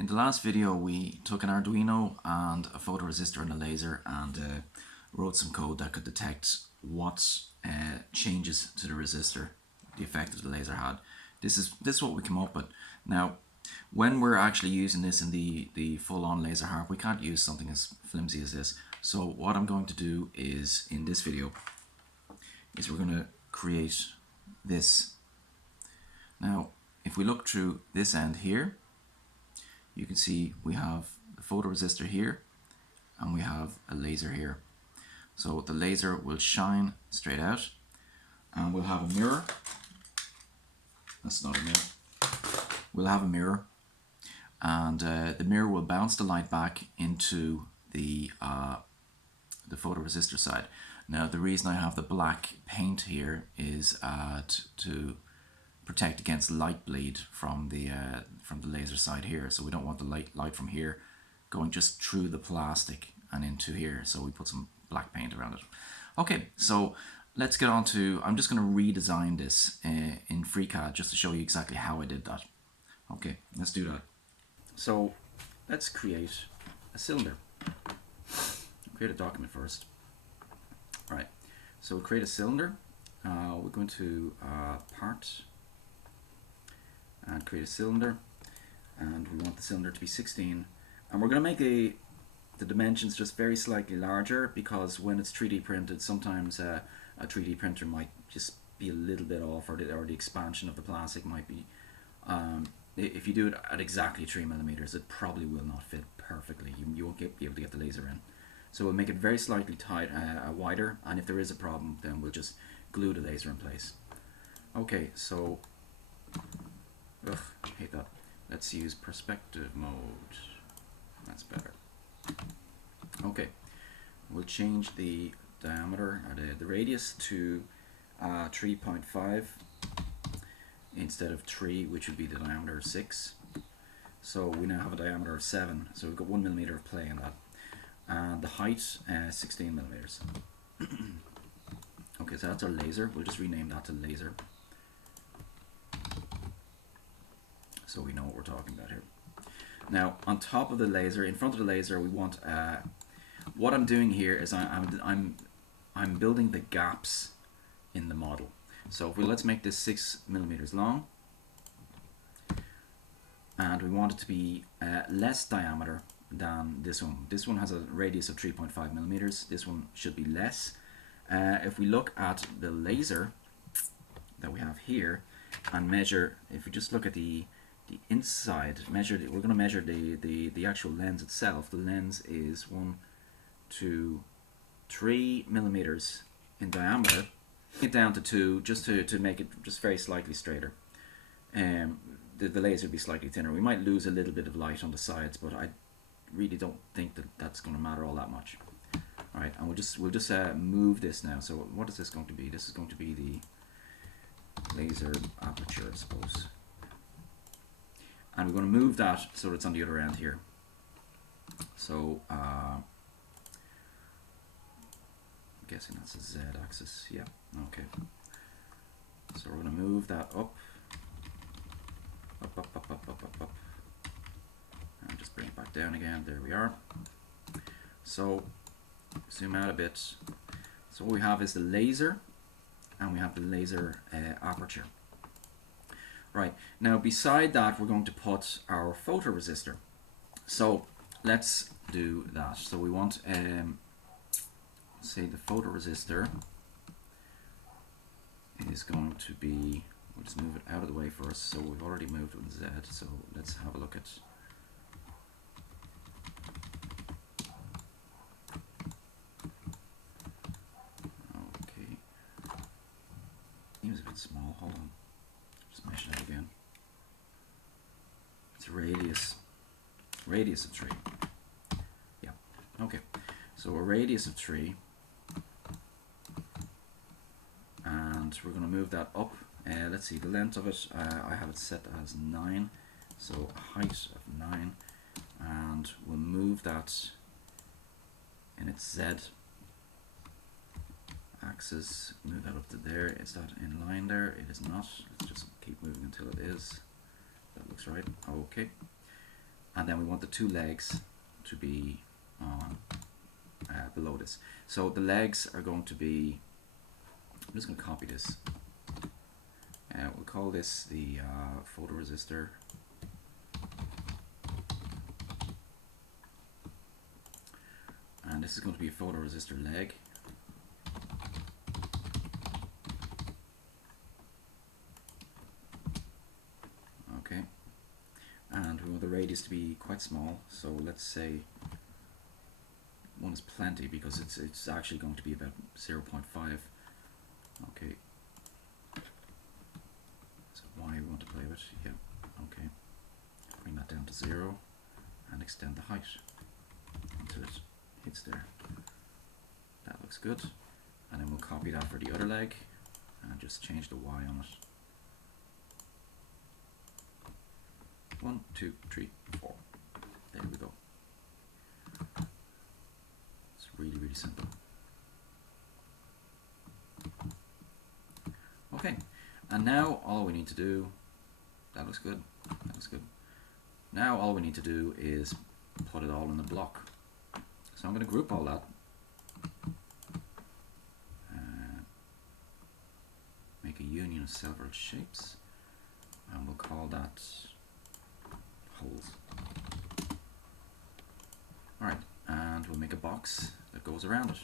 In the last video we took an Arduino and a photoresistor and a laser and wrote some code that could detect what changes to the resistor the effect of the laser had. This is what we came up with. Now when we're actually using this in the full-on laser harp, we can't use something as flimsy as this. So what I'm going to do is, in this video, is we're going to create this. Now if we look through this end here, you can see we have the photoresistor here and we have a laser here. So the laser will shine straight out and we'll have a mirror. That's not a mirror. We'll have a mirror and the mirror will bounce the light back into the photoresistor side. Now the reason I have the black paint here is to protect against light bleed from the laser side here. So we don't want the light from here going just through the plastic and into here. So we put some black paint around it. Okay, so let's get on to, I'm just going to redesign this in FreeCAD just to show you exactly how I did that. Okay, let's do that. So let's create a cylinder. Create a document first. All right, so we'll create a cylinder. We're going to part and create a cylinder, and we want the cylinder to be 16, and we're going to make the dimensions just very slightly larger, because when it's 3D printed, sometimes a 3D printer might just be a little bit off, or the expansion of the plastic might be, if you do it at exactly 3mm, it probably will not fit perfectly. You won't be able to get the laser in. So we'll make it very slightly wider, and if there is a problem, then we'll just glue the laser in place. Okay, so ugh, I hate that. Let's use perspective mode. That's better. Okay, we'll change the diameter, or the radius, to 3.5 instead of 3, which would be the diameter of 6. So we now have a diameter of 7. So we've got 1mm of play in that. And the height, 16mm. Okay, so that's our laser. We'll just rename that to laser, so we know what we're talking about here. Now, on top of the laser, in front of the laser, we want. What I'm doing here is I'm building the gaps in the model. So let's make this 6mm long, and we want it to be less diameter than this one. This one has a radius of 3.5mm. This one should be less. If we look at the laser that we have here and measure, if we just look at the inside, we're going to measure the actual lens itself. The lens is 1, 2, 3mm in diameter. It down to 2 just to make it just very slightly straighter. The laser will be slightly thinner. We might lose a little bit of light on the sides, but I really don't think that's going to matter all that much. All right, and we'll just move this now. So what is this going to be? This is going to be the laser aperture, I suppose. And we're going to move that so that it's on the other end here. So I'm guessing that's a Z axis. Yeah, okay. So we're going to move that up, and just bring it back down again. There we are. So zoom out a bit. So what we have is the laser, and we have the laser aperture. Right, now beside that we're going to put our photoresistor. So let's do that. So we want, say the photoresistor is going to be, we'll just move it out of the way first. So we've already moved with Z, so let's have a look at, okay, seems a bit small, hold on. Just measure that again. It's a radius of 3. Yeah, okay. So a radius of 3, and we're going to move that up. Let's see, the length of it, I have it set as 9, so a height of 9, and we'll move that in its Z axis, move that up to there. Is that in line there? It is not. Let's just keep moving until it is. That looks right. Okay. and then we want the two legs to be on below this. So the legs are going to be, I'm just going to copy this. We'll call this the photoresistor. And this is going to be a photoresistor leg. Okay. And we want the radius to be quite small, so let's say 1 is plenty because it's actually going to be about 0.5. Okay. So y we want to play with, yeah, okay. Bring that down to 0 and extend the height until it hits there. That looks good. And then we'll copy that for the other leg and just change the y on it. 1, 2, 3, 4. There we go. It's really, really simple. Okay, and now all we need to do, that looks good, that looks good. Now all we need to do is put it all in the block. So I'm going to group all that. Make a union of several shapes, and we'll call that holes. Alright, and we'll make a box that goes around it.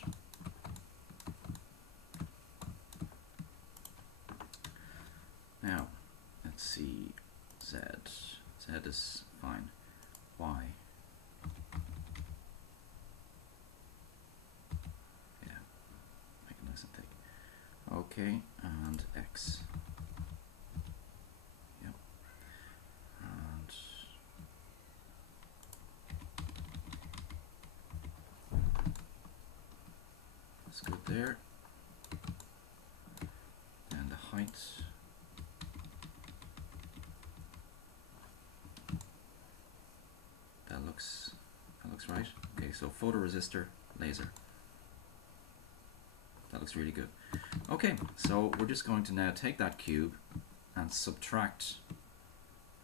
Now, let's see, Z. Z is fine. Y. Yeah, make it nice and thick. Okay, and X. Yep. And that's good there. And the height. That looks right. Okay, so photoresistor laser. That looks really good. Okay, so we're just going to now take that cube and subtract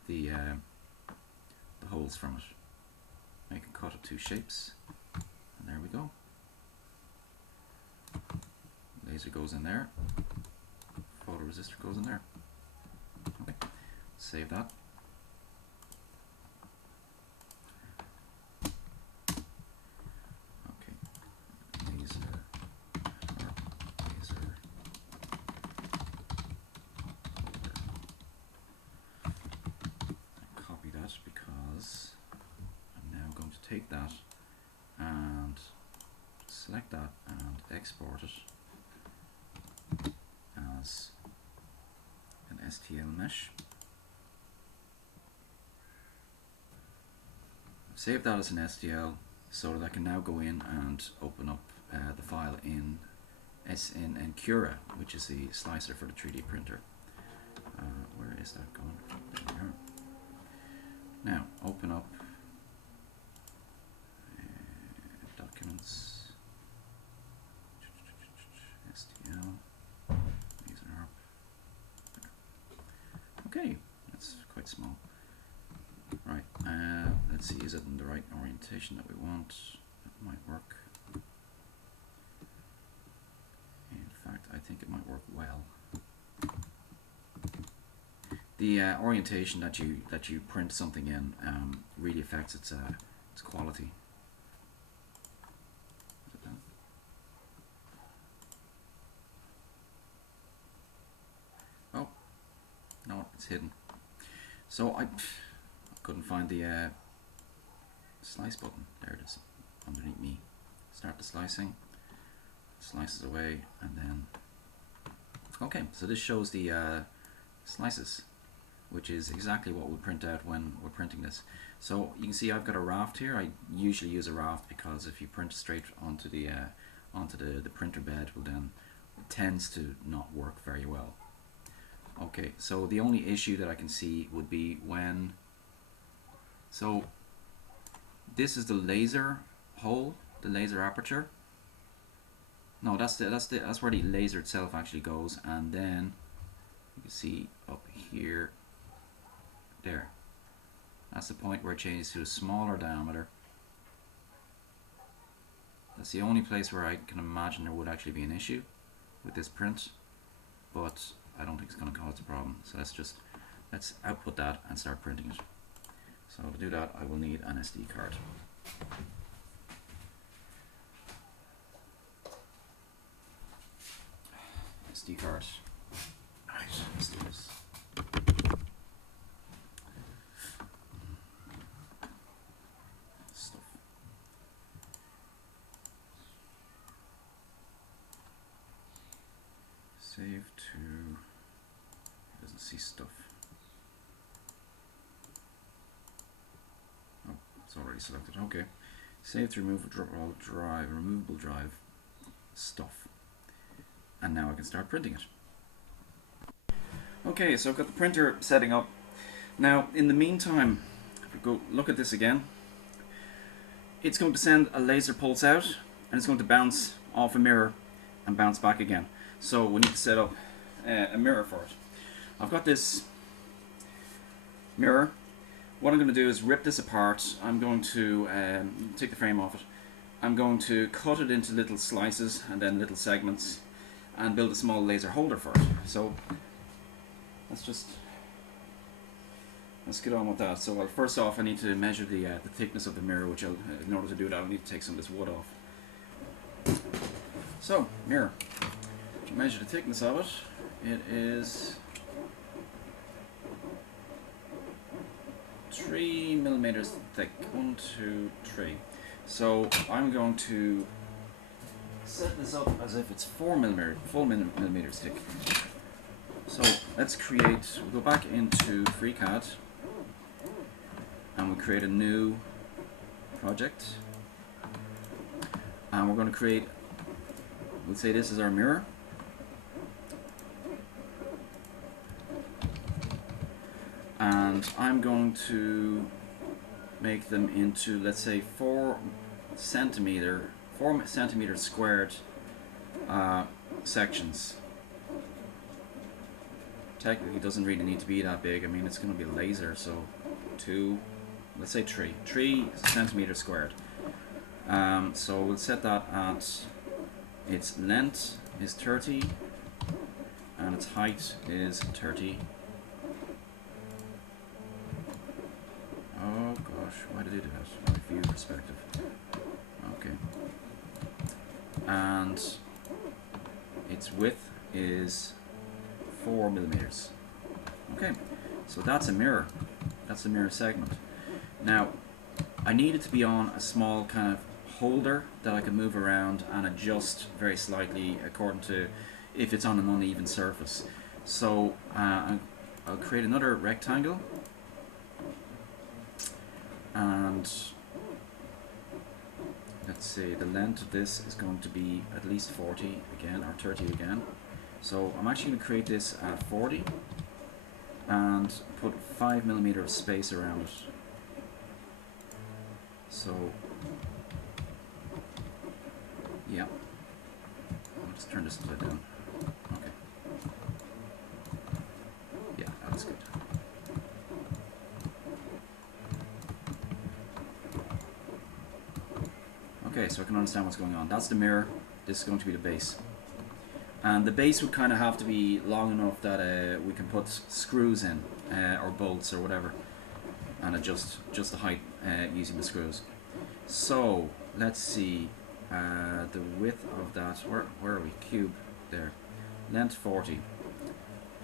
the holes from it. Make a cut of 2 shapes, and there we go. Laser goes in there. Photoresistor goes in there. Okay, save that. Take that and select that and export it as an STL mesh. Save that as an STL so that I can now go in and open up the file in Cura, which is the slicer for the 3D printer. Where is that going? There we are. Now open up documents, STL, laser Harp. Okay, that's quite small. Right, let's see, is it in the right orientation that we want? That might work. In fact, I think it might work well. The orientation that you print something in really affects its quality. Oh, no, it's hidden. So I couldn't find the slice button. There it is, underneath me. Start the slicing. Slices away, and then okay. So this shows the slices, which is exactly what we'll print out when we're printing this. So you can see I've got a raft here. I usually use a raft because if you print straight onto the printer bed, well then it tends to not work very well. Okay, so the only issue that I can see would be when, so this is the laser hole, the laser aperture. No, that's where the laser itself actually goes, and then you can see up here, there. That's the point where it changes to a smaller diameter. That's the only place where I can imagine there would actually be an issue with this print, but I don't think it's going to cause a problem. So let's output that and start printing it. So to do that, I will need an SD card. SD card. Right, let's do this. Stuff. Save to. It doesn't see stuff. Oh, it's already selected. Okay. Save to removable drive, stuff. And now I can start printing it. Okay, so I've got the printer setting up. Now, in the meantime, if we go look at this again, it's going to send a laser pulse out, and it's going to bounce off a mirror and bounce back again. So we need to set up a mirror for it. I've got this mirror. What I'm going to do is rip this apart. I'm going to take the frame off it. I'm going to cut it into little slices and then little segments and build a small laser holder for it. So let's get on with that. So well, first off, I need to measure the thickness of the mirror, which in order to do that, I'll need to take some of this wood off. So, mirror. Measure the thickness of it. It is 3 millimeters thick. 1, 2, 3. So I'm going to set this up as if it's 4 millimeters thick. So let's create. We'll go back into FreeCAD and we'll create a new project. And we're going to create. We'll say this is our mirror. And I'm going to make them into, let's say, 4 centimeter squared sections. Technically, it doesn't really need to be that big. I mean, it's going to be a laser, so 2, let's say 3 centimeters squared. So we'll set that at its length is 30 and its height is 30. Oh gosh, why did I do that? View perspective. Okay. And its width is 4 millimeters. Okay, so that's a mirror. That's a mirror segment. Now, I need it to be on a small kind of holder that I can move around and adjust very slightly according to if it's on an uneven surface. So I'll create another rectangle. And let's say the length of this is going to be at least 40 again, or 30 again. So I'm actually going to create this at 40 and put 5 millimeter of space around it. So yeah, I'll just turn this upside down. Okay. Yeah, that's good. Okay, so I can understand what's going on. That's the mirror. This is going to be the base. And the base would kind of have to be long enough that we can put screws in, or bolts or whatever, and adjust the height using the screws. So let's see the width of that. Where are we? Cube there. Length 40.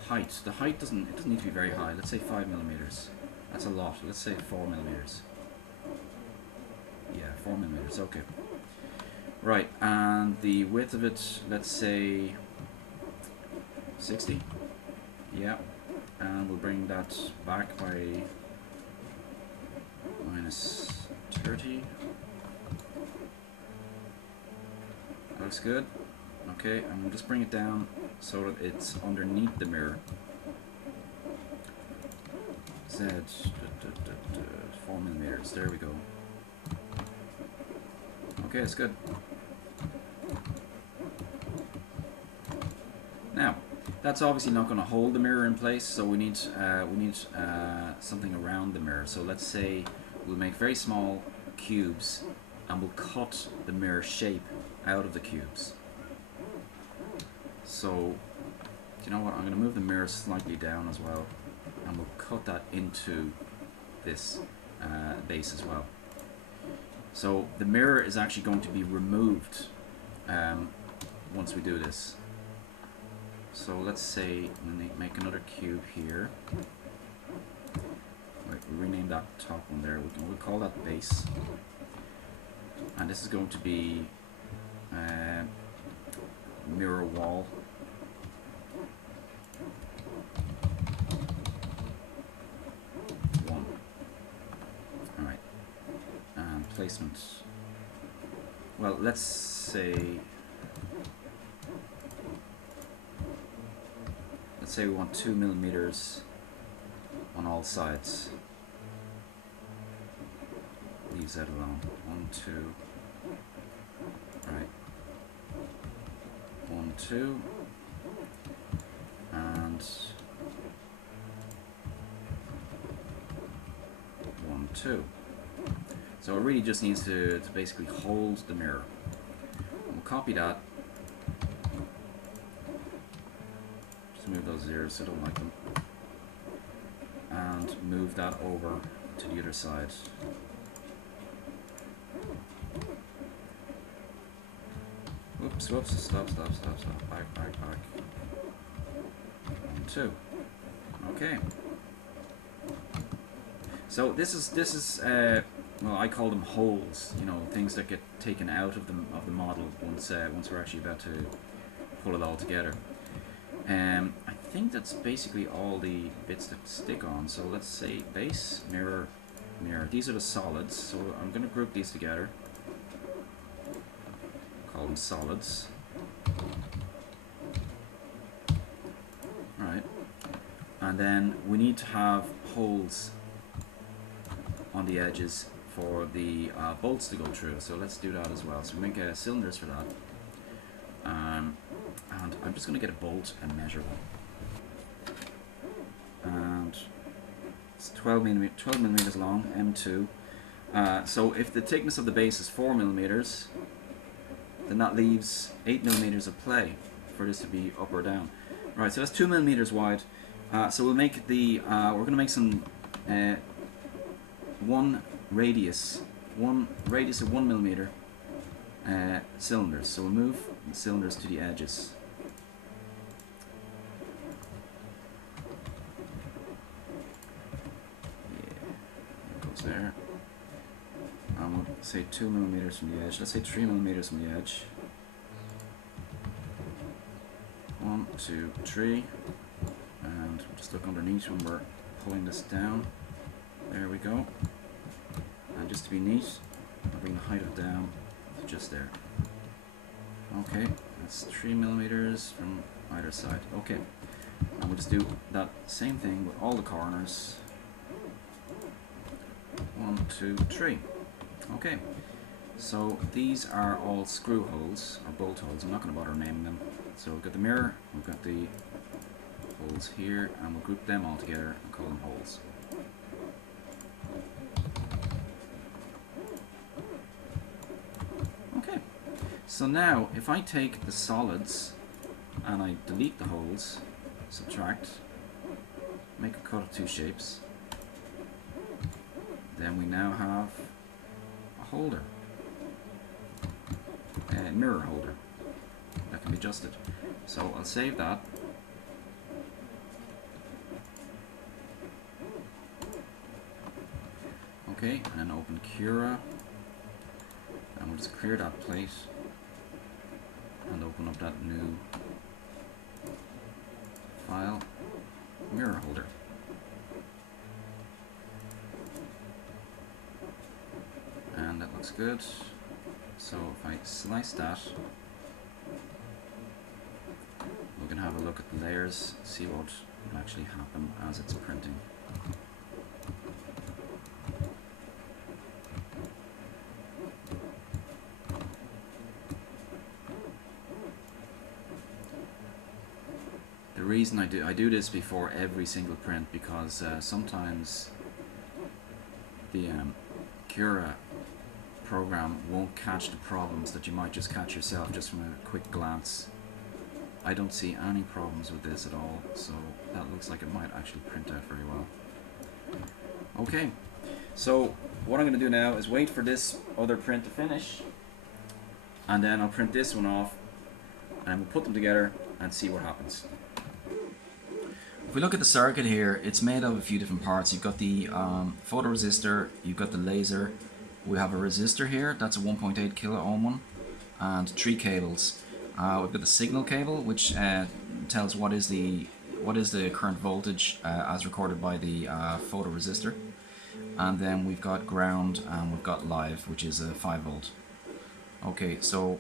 Height. The height doesn't need to be very high. Let's say 5 millimeters. That's a lot. Let's say 4 millimeters. Yeah, 4 millimeters. Okay. Right, and the width of it, let's say 60. Yeah, and we'll bring that back by minus 30. Looks good. Okay, and we'll just bring it down so that it's underneath the mirror. Z, 4 millimeters. There we go. Okay, that's good. Now, That's obviously not going to hold the mirror in place, so we need something around the mirror. So let's say we'll make very small cubes and we'll cut the mirror shape out of the cubes. So, you know what, I'm going to move the mirror slightly down as well, and we'll cut that into this base as well. So the mirror is actually going to be removed once we do this. So let's say we make another cube here. Right, we rename that top one there. We'll call that base, and this is going to be mirror wall. One. All right, and placement. Well, let's say we want 2 millimeters on all sides. Leaves that alone. 1, 2. Right. 1, 2. And 1, 2. So it really just needs to basically hold the mirror. We'll copy that. Move those zeros, so I don't like them, and move that over to the other side. Whoops, whoops, stop, back. 1, 2. Okay. So this is well, I call them holes. You know, things that get taken out of the model once we're actually about to pull it all together. I think that's basically all the bits that stick on. So let's say base, mirror, mirror. These are the solids, so I'm going to group these together. Call them solids. Right. And then we need to have holes on the edges for the bolts to go through. So let's do that as well. So we make cylinders for that. And I'm just going to get a bolt and measure them. And it's 12 millimeters long, M2. So if the thickness of the base is 4 millimeters, then that leaves 8 millimeters of play for this to be up or down. Right, so that's 2 millimeters wide. So we'll make the we're going to make some one radius of 1 millimeter cylinders. So we'll move the cylinders to the edges. There, and we'll say 2 millimeters from the edge. Let's say 3 millimeters from the edge. 1, 2, 3, and we'll just look underneath when we're pulling this down. There we go. And just to be neat, I'll bring the height of down to just there. Okay, that's 3 millimeters from either side. Okay, and we'll just do that same thing with all the corners. 1, 2, 3. Okay, so these are all screw holes or bolt holes. I'm not going to bother naming them. So we've got the mirror, we've got the holes here, and we'll group them all together and call them holes. Okay, so now if I take the solids and I delete the holes, subtract, make a cut of 2 shapes, then we now have a holder, a mirror holder that can be adjusted. So I'll save that. Okay, and then open Cura, and we'll just clear that plate and open up that new file, mirror holder. And that looks good. So if I slice that, we can have a look at the layers, see what will actually happen as it's printing. The reason I do this before every single print, because sometimes the Cura program won't catch the problems that you might just catch yourself just from a quick glance. I don't see any problems with this at all, so that looks like it might actually print out very well. Okay, so what I'm going to do now is wait for this other print to finish, and then I'll print this one off, and we'll put them together and see what happens. If we look at the circuit here, it's made of a few different parts. You've got the photoresistor, you've got the laser, we have a resistor here, that's a 1.8 kilo ohm one, and 3 cables. We've got the signal cable, which tells what is the current voltage as recorded by the photoresistor, and then we've got ground and we've got live, which is a 5 volt. Okay, so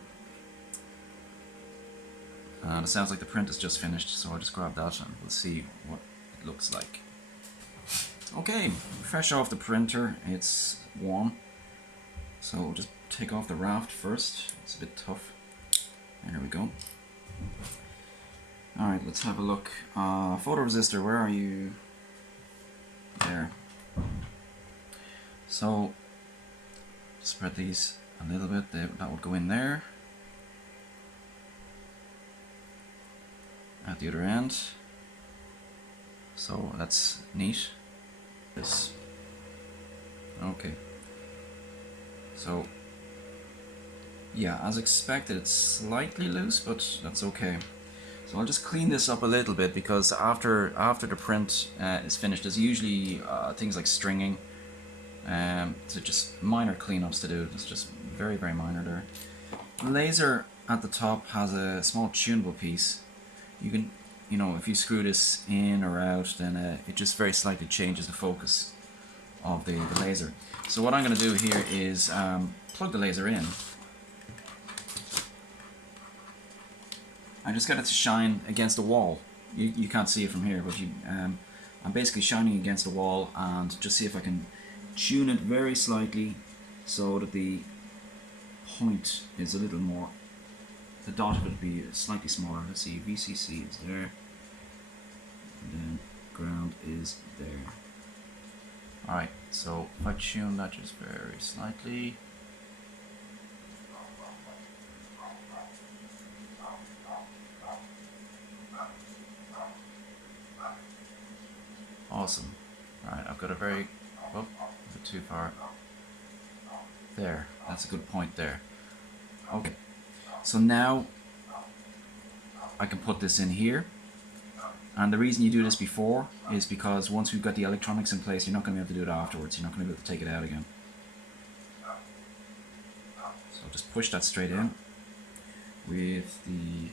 it sounds like the print is just finished, so I'll just grab that and we'll see what it looks like. Okay, fresh off the printer, it's warm, so we'll just take off the raft first. It's a bit tough. There we go. Alright, let's have a look. Photoresistor, where are you? There. So, spread these a little bit, that would go in there. At the other end. So that's neat. This. Okay. So, yeah, as expected, it's slightly loose, but that's okay. So I'll just clean this up a little bit, because after the print is finished, there's usually things like stringing. So just minor cleanups to do. It's just very, very minor there. The laser at the top has a small tunable piece. You can, if you screw this in or out, then it just very slightly changes the focus of the laser. So what I'm going to do here is plug the laser in. I just get it to shine against the wall. You can't see it from here, but I'm basically shining against the wall, and just see if I can tune it very slightly so that the point is a little more, the dot of it would be slightly smaller. Let's see, VCC is there, and then ground is there. Alright, so if I tune that just very slightly, awesome. Alright, I've got a very, oh, a bit too far. There, that's a good point there. Okay, so now I can put this in here. And the reason you do this before is because once we've got the electronics in place, you're not going to be able to do it afterwards. You're not going to be able to take it out again. So just push that straight in with the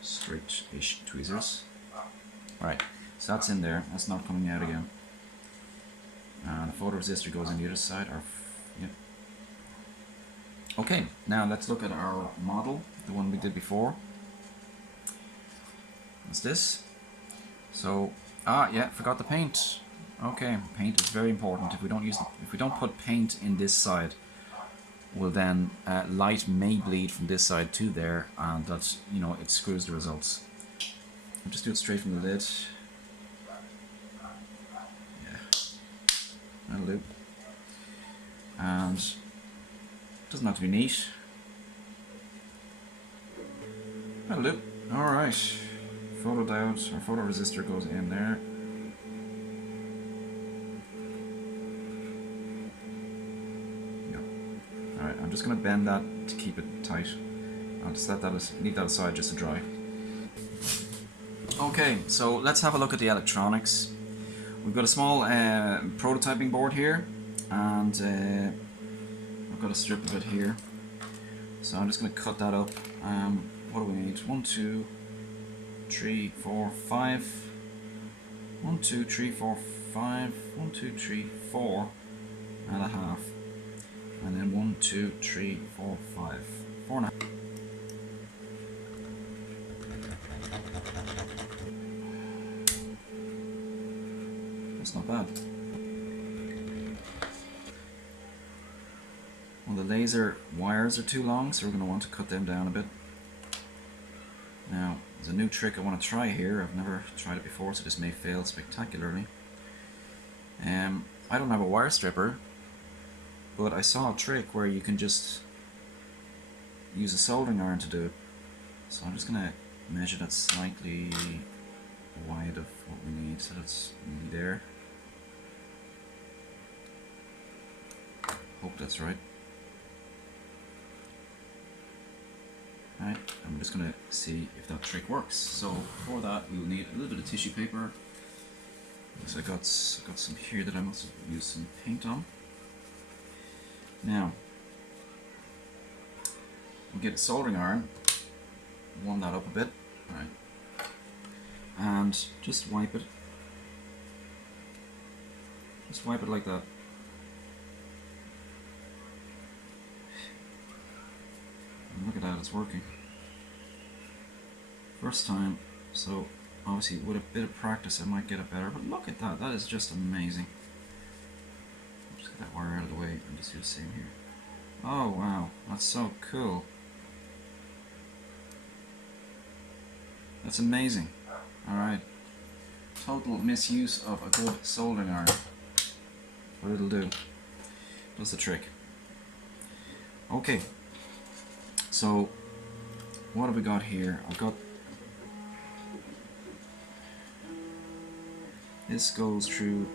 straight-ish tweezers. Right, so that's in there. That's not coming out again. And the photoresistor goes on the other side. Yeah. Okay, now let's look at our model, the one we did before. What's this? So, yeah, forgot the paint. Okay, paint is very important. If we don't put paint in this side, well then light may bleed from this side to there, and that, it screws the results. I'll just do it straight from the lid. Yeah, that'll do. And it doesn't have to be neat. That'll do. All right. Photodiode or photoresistor goes in there. Yeah. Alright, I'm just going to bend that to keep it tight. I'll just leave that aside just to dry. Okay, so let's have a look at the electronics. We've got a small prototyping board here, and I've got a strip of it here. So I'm just going to cut that up. What do we need? 1, 2, 3, 4, 5. 1, 2, 3, 4, 5. 1, 2, 3, 4 and a half. And then 1, 2, 3, 4, 5. 4 and a half. That's not bad. Well, the laser wires are too long, so we're going to want to cut them down a bit. Now, There's a new trick I want to try here. I've never tried it before, so this may fail spectacularly. I don't have a wire stripper, but I saw a trick where you can just use a soldering iron to do it. So I'm just going to measure that slightly wide of what we need, so that's nearly there. Hope that's right. Right, I'm just going to see if that trick works. So for that we'll need a little bit of tissue paper. So I got some here that I must have used some paint on. Now, we'll get a soldering iron, warm that up a bit, right, and just wipe it. Just wipe it like that. And look at that, it's working. First time, so obviously with a bit of practice I might get it better, but look at that, that is just amazing. Just get that wire out of the way and just do the same here. Oh wow, that's so cool. That's amazing. Alright. Total misuse of a good soldering iron. But it'll do. Does the trick. Okay. So, what have we got here? I've got... This goes through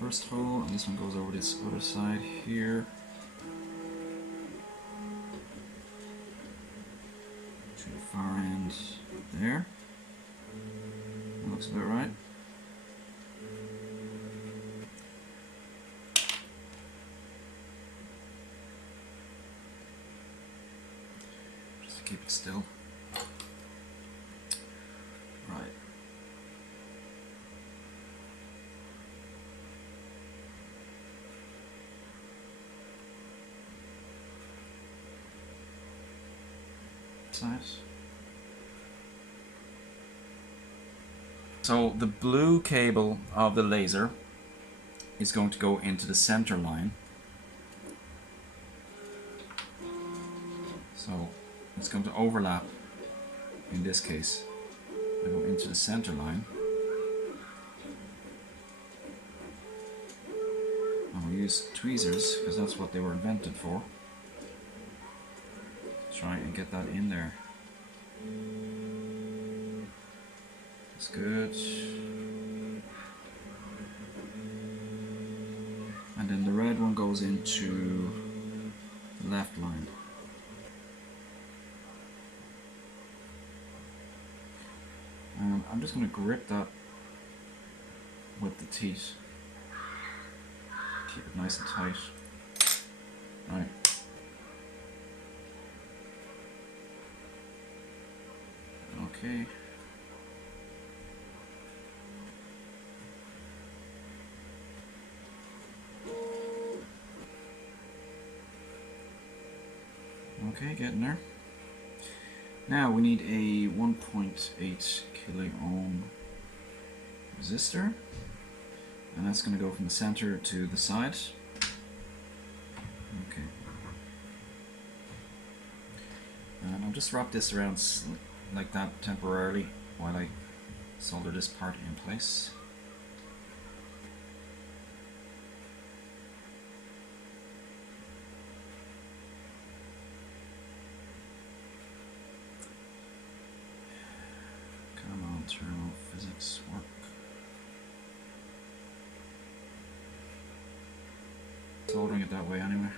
first hole, and this one goes over this other side here. To the far end there. That looks about right. Just to keep it still. Right. Size. So the blue cable of the laser is going to go into the center line. So it's going to overlap in this case. I go into the center line. And we'll use tweezers because that's what they were invented for. Try and get that in there. That's good. And then the red one goes into the left line. And I'm just going to grip that with the teeth. Keep it nice and tight. Right. Okay. Okay, getting there. Now we need a 1.8 kilo ohm resistor, and that's going to go from the center to the side. Okay. And I'll just wrap this around like that temporarily while I solder this part in place. Come on, thermal physics work. Soldering it that way anyway.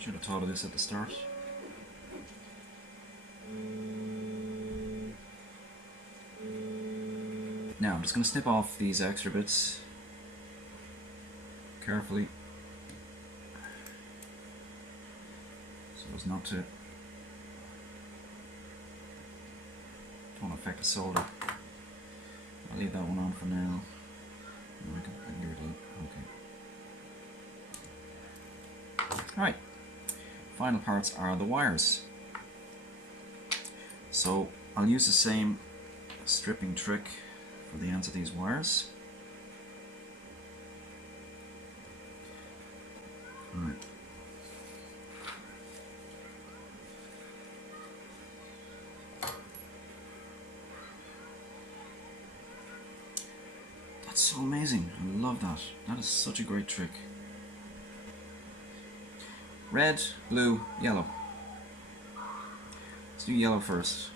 Should have thought of this at the start. Now I'm just going to snip off these extra bits carefully so as not to don't affect the solder. I'll leave that one on for now. I can finger it up. Okay. Right. Final parts are the wires. So I'll use the same stripping trick for the ends of these wires. Right. That's so amazing. I love that. That is such a great trick. Red, blue, yellow. Let's do yellow first.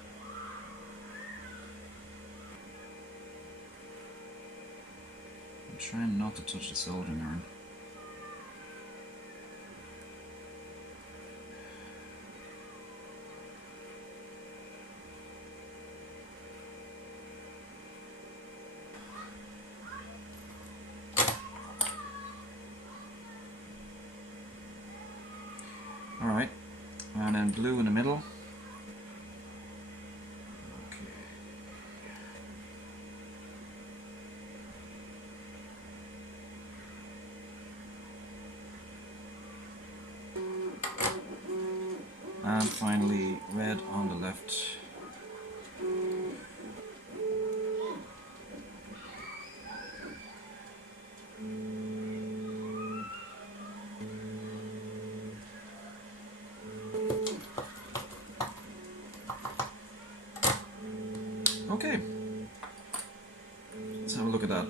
I'm trying not to touch the soldering iron. Alright, and then blue in the middle. Okay. And finally red on the left. Okay, let's have a look at that.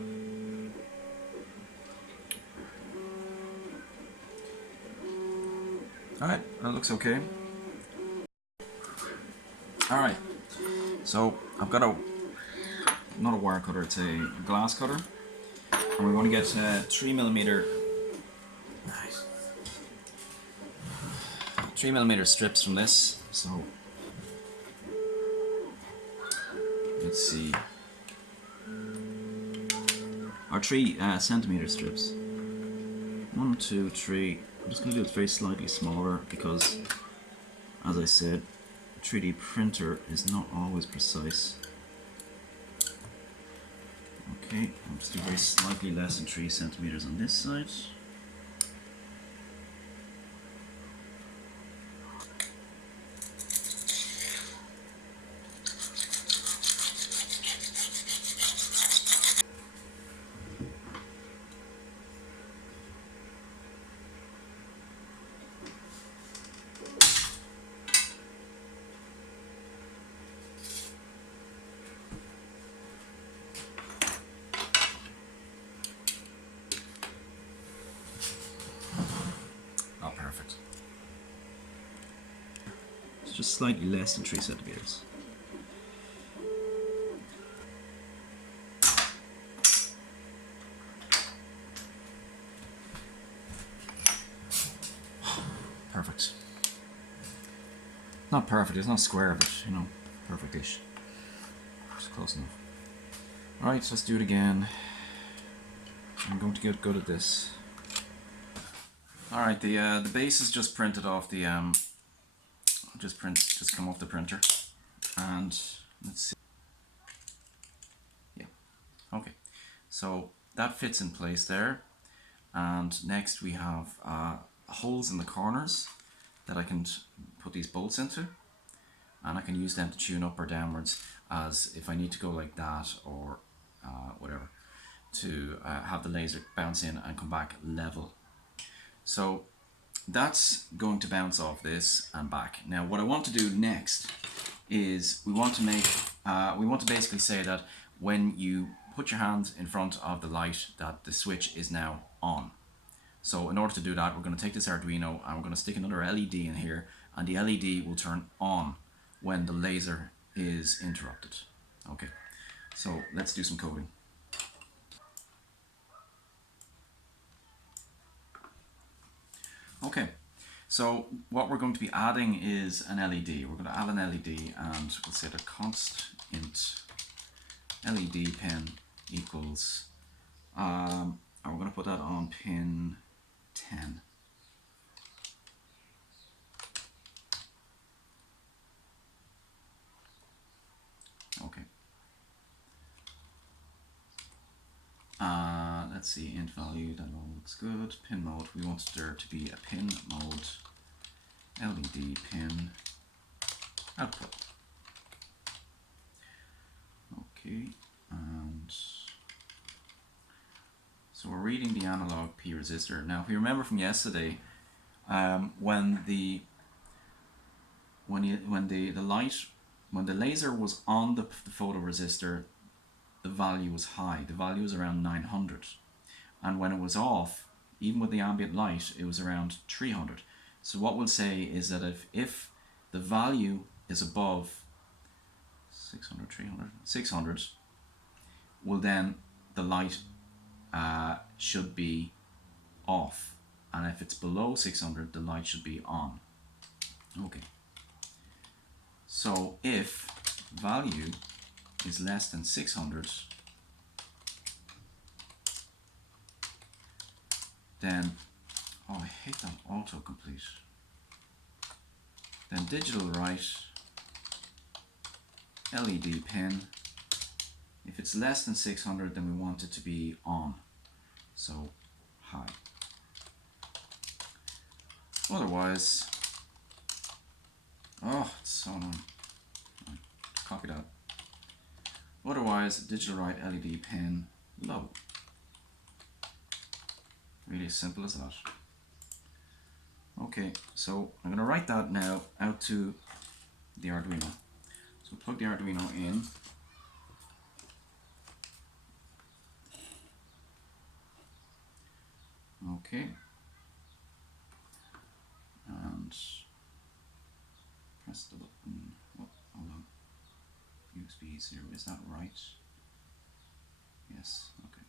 Alright, that looks okay. Alright, so I've got not a wire cutter, it's a glass cutter. And we're going to get 3mm 3mm strips from this. So let's see, or 3cm strips. 1, 2, 3. I'm just going to do it very slightly smaller because, as I said, 3D printer is not always precise. Okay, I'll just do very slightly less than 3cm on this side. Oh, perfect. It's just slightly less than 3cm. Perfect. Not perfect, it's not square, but you know, perfect-ish. Just close enough. Alright, let's do it again. I'm going to get good at this. Alright, the base is just printed off the just come off the printer. And let's see. Yeah. Okay. So that fits in place there. And next we have holes in the corners that I can put these bolts into, and I can use them to tune up or downwards as if I need to go like that or whatever, to have the laser bounce in and come back level. So that's going to bounce off this and back. Now what I want to do next is we want to basically say that when you put your hand in front of the light, that the switch is now on. So in order to do that, we're going to take this Arduino and we're going to stick another LED in here, and the LED will turn on when the laser is interrupted. Okay, so let's do some coding. Okay, so what we're going to be adding is an LED. We're going to add an LED, and we'll say that const int LED pin equals, and we're going to put that on pin 10. Okay. Let's see, int value, that all looks good. Pin mode, we want there to be a pin mode LED pin output. Okay, and so we're reading the analog P resistor. Now if you remember from yesterday, when the laser was on the photoresistor, the value was high. The value was around 900, and when it was off, even with the ambient light, it was around 300. So what we'll say is that if the value is above 600, 300, 600, well then the light should be off, and if it's below 600, the light should be on. Okay. So if value is less than 600, then, oh, I hate that autocomplete. Then digital write LED pin. If it's less than 600, then we want it to be on, so high. Otherwise, oh, it's so annoying. Copy that. Otherwise, digital write LED pin low. Really as simple as that. Okay, so I'm going to write that now out to the Arduino. So plug the Arduino in. Okay. And press the button. Oh, hold on. USB 0, is that right? Yes, okay.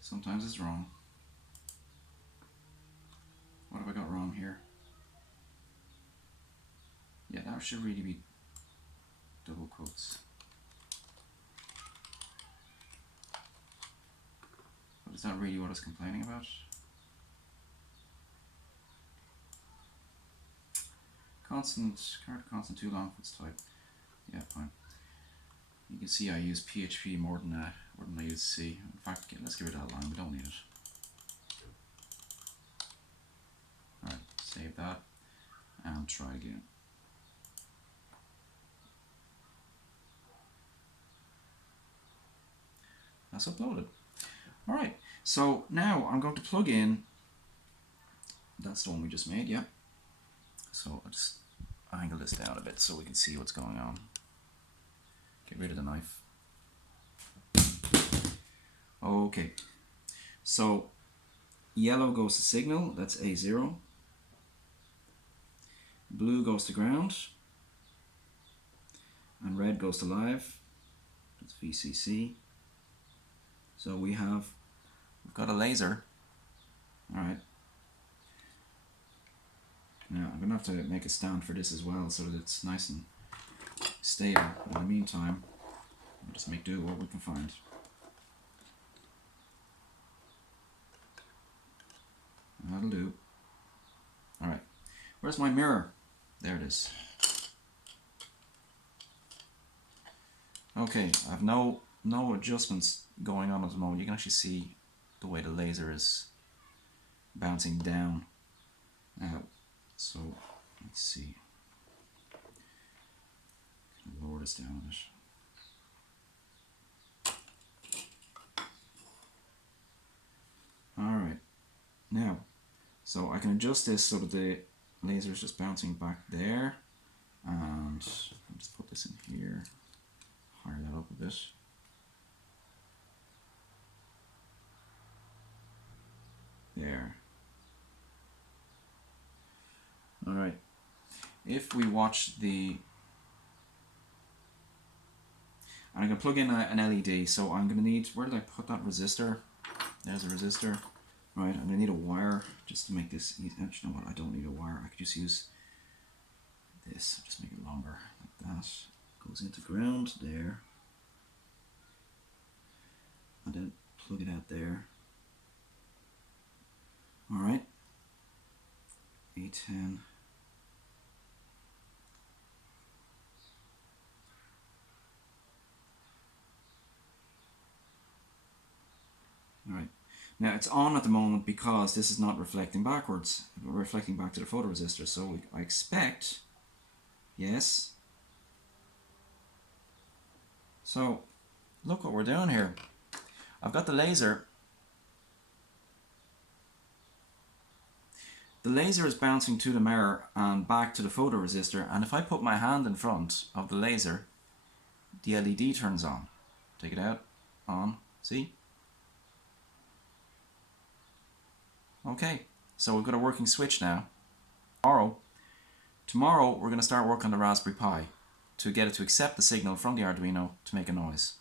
Sometimes it's wrong. What have I got wrong here? Yeah, that should really be double quotes. But is that really what it's complaining about? Constant, character constant too long for its type. Yeah, fine. You can see I use PHP more than I use C. In fact, let's get rid of that line, we don't need it. Alright, save that and try again. That's uploaded. Alright, so now I'm going to plug in, that's the one we just made, yeah. So I'll just angle this down a bit so we can see what's going on. Get rid of the knife. Okay, so yellow goes to signal, that's A0. Blue goes to ground. And red goes to live, that's VCC. So we've got a laser. Alright. Now I'm going to have to make a stand for this as well so that it's nice and stable. In the meantime, we'll just make do what we can find. That'll do. Alright. Where's my mirror? There it is. Okay, I have no adjustments going on at the moment. You can actually see the way the laser is bouncing down. So let's see. Lower this down a bit. Alright, now, so I can adjust this so that the laser is just bouncing back there, and I'll just put this in here, higher that up a bit. There. Alright, if we watch the, and I'm going to plug in an LED, so I'm going to need, where did I put that resistor? There's a resistor. Right, I'm going to need a wire just to make this easy. You know what, I don't need a wire, I could just use this, just make it longer, like that. Goes into ground there. And then plug it out there. Alright. A10. Alright. Now it's on at the moment because this is not reflecting backwards. We're reflecting back to the photoresistor. So I expect, yes. So look what we're doing here. I've got the laser. the laser is bouncing to the mirror and back to the photoresistor, and if I put my hand in front of the laser, the LED turns on. Take it out, on, see? Okay, so we've got a working switch now. Tomorrow we're going to start work on the Raspberry Pi to get it to accept the signal from the Arduino to make a noise.